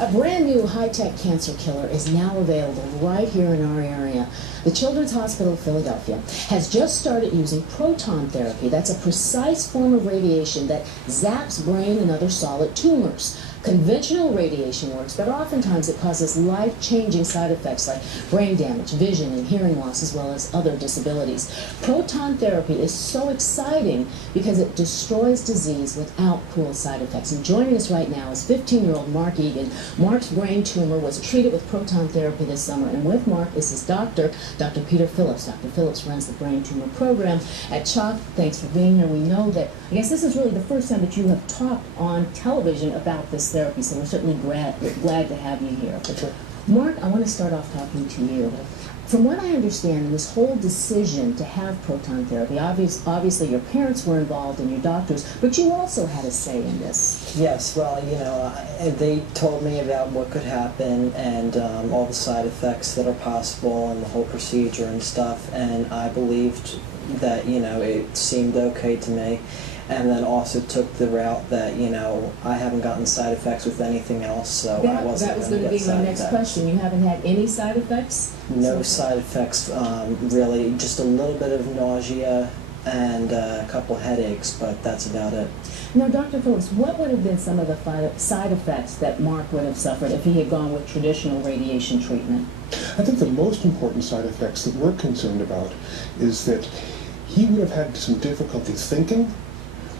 A brand new high-tech cancer killer is now available right here in our area. The Children's Hospital of Philadelphia has just started using proton therapy. That's a precise form of radiation that zaps brain and other solid tumors. Conventional radiation works, but oftentimes it causes life-changing side effects like brain damage, vision, and hearing loss, as well as other disabilities. Proton therapy is so exciting because it destroys disease without cruel side effects. And joining us right now is 15-year-old Mark Egan. Mark's brain tumor was treated with proton therapy this summer, and with Mark is his doctor, Dr. Peter Phillips. Dr. Phillips runs the brain tumor program at CHOC. Thanks for being here. We know that, I guess this is really the first time that you have talked on television about this therapy, so we're certainly glad to have you here. Mark, I want to start off talking to you. From what I understand, this whole decision to have proton therapy, obviously your parents were involved and your doctors, but you also had a say in this. Yes, well, they told me about what could happen and all the side effects that are possible and the whole procedure and stuff, and I believed that, it seemed okay to me. And then also took the route that, I haven't gotten side effects with anything else, so I wasn't That was going to be my next question. You haven't had any side effects? No side effects, really. Just a little bit of nausea and a couple headaches, but that's about it. Now, Dr. Phillips, what would have been some of the side effects that Mark would have suffered if he had gone with traditional radiation treatment? I think the most important side effects that we're concerned about is that he would have had some difficulty thinking,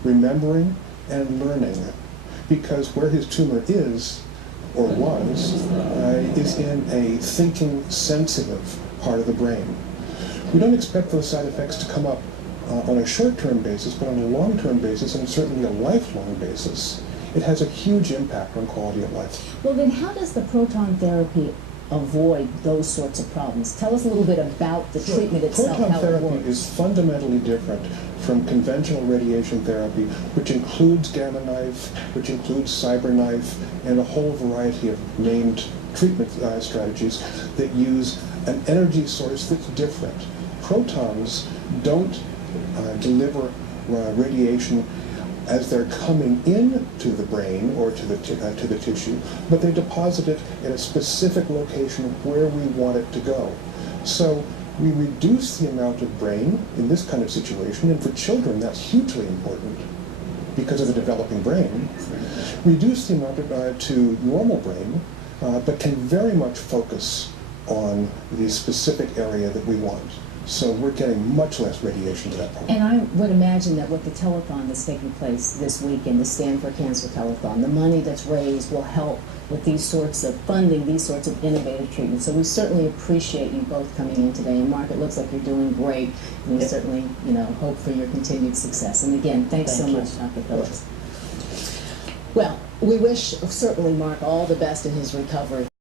remembering, and learning, because where his tumor is, or was, is in a thinking, sensitive part of the brain. We don't expect those side effects to come up on a short-term basis, but on a long-term basis, and certainly a lifelong basis. It has a huge impact on quality of life. Well, then how does the proton therapy avoid those sorts of problems? Tell us a little bit about the treatment itself. Proton therapy is fundamentally different from conventional radiation therapy, which includes gamma knife, which includes cyber knife, and a whole variety of named treatment strategies that use an energy source that's different. Protons don't deliver radiation as they're coming into the brain or to the tissue, but they deposit it at a specific location where we want it to go. So we reduce the amount of brain in this kind of situation, and for children that's hugely important because of the developing brain. Reduce the amount to normal brain, but can very much focus on the specific area that we want. So we're getting much less radiation to that point. And I would imagine that with the telethon that's taking place this weekend, the Stand for Cancer telethon, the money that's raised will help with these sorts of funding, these sorts of innovative treatments. So we certainly appreciate you both coming in today. And Mark, it looks like you're doing great. And we certainly, hope for your continued success. And again, thanks so much, Dr. Phillips. Well, we wish certainly Mark all the best in his recovery.